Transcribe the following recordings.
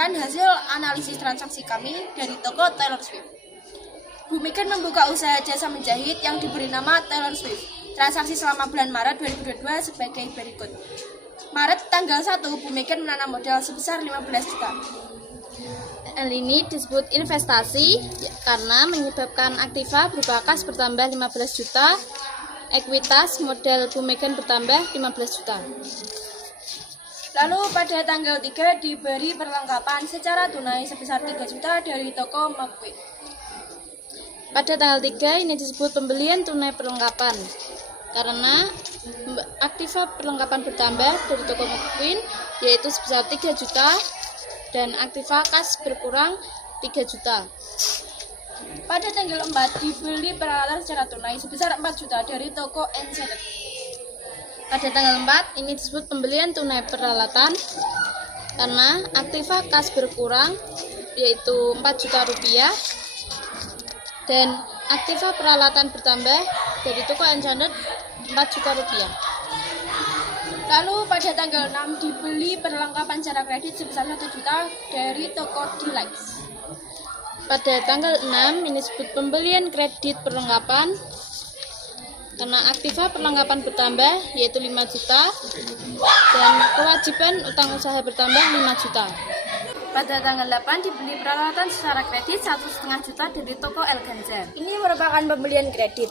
berdasarkan hasil analisis transaksi kami dari toko Taylor Swift. Bu Megan membuka usaha jasa menjahit yang diberi nama Taylor Swift. Transaksi selama bulan Maret 2022 sebagai berikut. Maret tanggal 1, Bu Megan menanam modal sebesar 15 juta. Hal ini disebut investasi karena menyebabkan aktiva berupa kas bertambah 15 juta, ekuitas modal Bu Megan bertambah 15 juta. Lalu pada tanggal 3 diberi perlengkapan secara tunai sebesar 3 juta dari toko McQueen. Pada tanggal 3 ini disebut pembelian tunai perlengkapan karena aktiva perlengkapan bertambah dari toko McQueen yaitu sebesar 3 juta dan aktiva kas berkurang 3 juta. Pada tanggal 4 dibeli peralatan secara tunai sebesar 4 juta dari toko NZ. Pada tanggal 4 ini disebut pembelian tunai peralatan karena aktiva kas berkurang yaitu 4 juta rupiah dan aktiva peralatan bertambah dari toko Enchanted 4 juta rupiah. Lalu pada tanggal 6 dibeli perlengkapan secara kredit sebesar 1 juta dari toko Delights. Pada tanggal 6 ini disebut pembelian kredit perlengkapan karena aktiva perlengkapan bertambah yaitu 5 juta dan kewajiban utang usaha bertambah 5 juta. Pada tanggal 8 dibeli peralatan secara kredit 1,5 juta dari toko Elganza. Ini merupakan pembelian kredit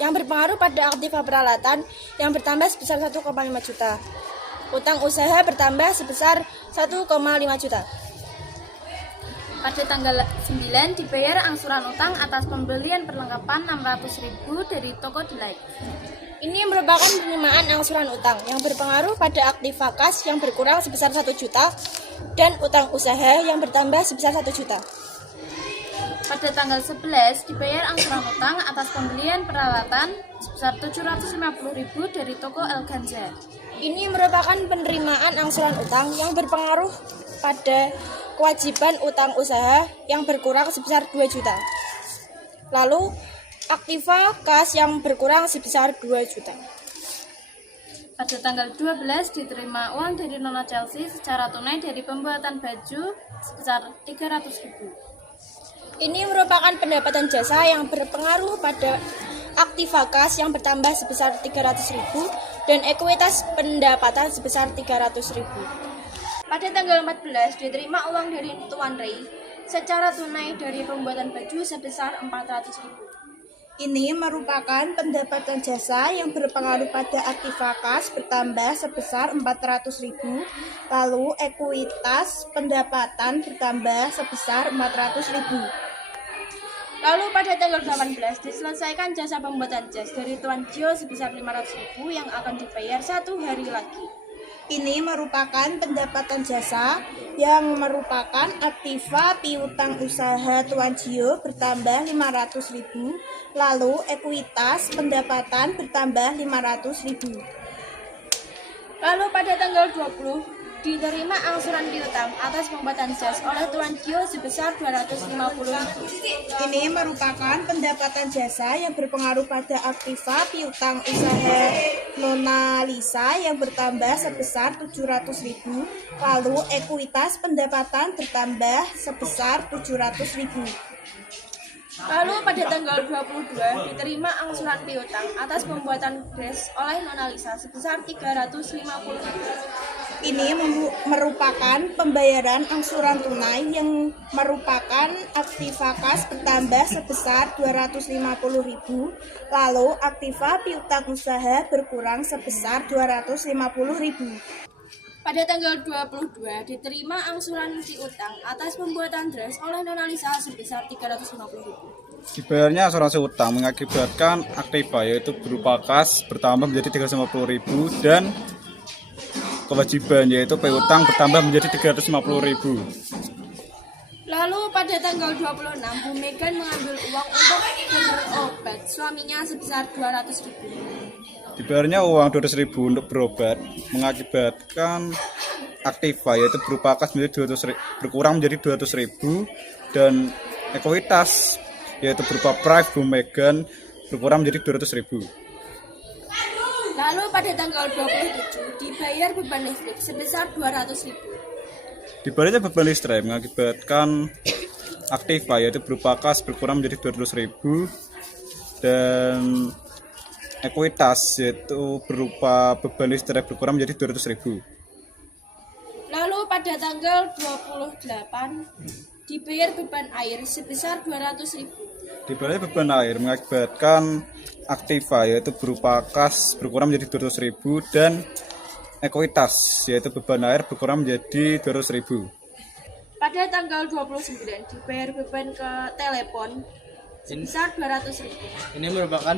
yang berpengaruh pada aktiva peralatan yang bertambah sebesar 1,5 juta. Utang usaha bertambah sebesar 1,5 juta. Pada tanggal 9 dibayar angsuran utang atas pembelian perlengkapan 600.000 dari toko Delight. Ini merupakan penerimaan angsuran utang yang berpengaruh pada aktiva kas yang berkurang sebesar 1 juta dan utang usaha yang bertambah sebesar 1 juta. Pada tanggal 11 dibayar angsuran utang atas pembelian peralatan sebesar 750.000 dari toko Elganza. Ini merupakan penerimaan angsuran utang yang berpengaruh pada kewajiban utang usaha yang berkurang sebesar 2 juta. Lalu, aktiva kas yang berkurang sebesar 2 juta. Pada tanggal 12 diterima uang dari Nona Chelsea secara tunai dari pembuatan baju sebesar 300.000. Ini merupakan pendapatan jasa yang berpengaruh pada aktiva kas yang bertambah sebesar 300.000 dan ekuitas pendapatan sebesar 300.000. Pada tanggal 14 diterima uang dari Tuan Ray secara tunai dari pembuatan baju sebesar 400.000. Ini merupakan pendapatan jasa yang berpengaruh pada aktiva kas bertambah sebesar 400.000, lalu ekuitas pendapatan bertambah sebesar 400.000. Lalu pada tanggal 18 diselesaikan jasa pembuatan jas dari Tuan Gio sebesar 500.000 yang akan dibayar 1 hari lagi. Ini merupakan pendapatan jasa yang merupakan aktiva piutang usaha Tuan Gio bertambah 500.000, lalu ekuitas pendapatan bertambah 500.000. Lalu pada tanggal 20 diterima angsuran piutang atas pembuatan jas oleh Tuan Gio sebesar 250.000. Ini merupakan pendapatan jasa yang berpengaruh pada aktiva piutang usaha Nona Lisa yang bertambah sebesar 700.000, lalu ekuitas pendapatan bertambah sebesar 700.000. Lalu pada tanggal 22 diterima angsuran piutang atas pembuatan dress oleh Nona Lisa sebesar 350.000. Ini merupakan pembayaran angsuran tunai yang merupakan aktiva kas bertambah sebesar 250.000, lalu aktiva piutang usaha berkurang sebesar 250.000. Pada tanggal 22 diterima angsuran piutang atas pembuatan dress oleh Nona Lisa sebesar 350.000. Dibayarnya asuransi utang mengakibatkan aktiva yaitu berupa kas bertambah menjadi 350.000 dan kewajiban yaitu piutang bertambah menjadi 350.000. Lalu pada tanggal 26 Bu Megan mengambil uang untuk berobat suaminya sebesar 200.000. Dibayarnya uang 200.000 untuk berobat mengakibatkan aktiva yaitu berupa kas menjadi 200.000 berkurang menjadi 200.000 dan ekuitas yaitu berupa price Bu Megan berkurang menjadi 200.000. Lalu pada tanggal 27 dibayar beban listrik sebesar 200.000. Dibaliknya beban listrik mengakibatkan Aktiva yaitu berupa kas berkurang menjadi 200.000 dan ekuitas yaitu berupa beban listrik berkurang menjadi 200.000. Lalu pada tanggal 28 dibayar beban air sebesar 200.000. Dibaliknya beban air mengakibatkan Aktiva yaitu berupa kas berkurang menjadi 200.000 dan ekuitas yaitu beban air berkurang menjadi 200.000. Pada tanggal 29 dibayar beban ke telepon sebesar 200.000. Ini merupakan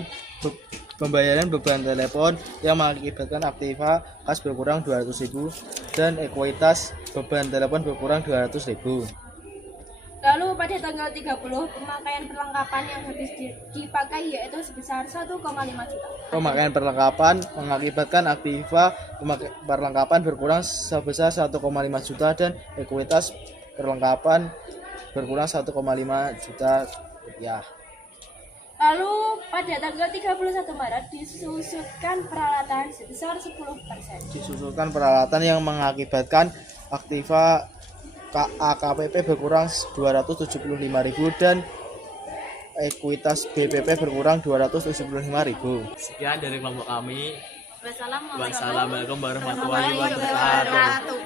pembayaran beban telepon yang mengakibatkan Aktiva kas berkurang 200.000 dan ekuitas beban telepon berkurang 200.000. Lalu pada tanggal 30 pemakaian perlengkapan yang habis dipakai yaitu sebesar 1,5 juta. Pemakaian perlengkapan mengakibatkan Aktiva perlengkapan berkurang sebesar 1,5 juta dan ekuitas perlengkapan berkurang 1,5 juta rupiah. Lalu pada tanggal 31 Maret disusutkan peralatan sebesar 10%. Disusulkan peralatan yang mengakibatkan Aktiva AKPP berkurang 275.000 dan ekuitas BPP berkurang 275.000. Sekian dari kelompok kami. Wassalamualaikum Wassalamualaikum warahmatullahi wabarakatuh.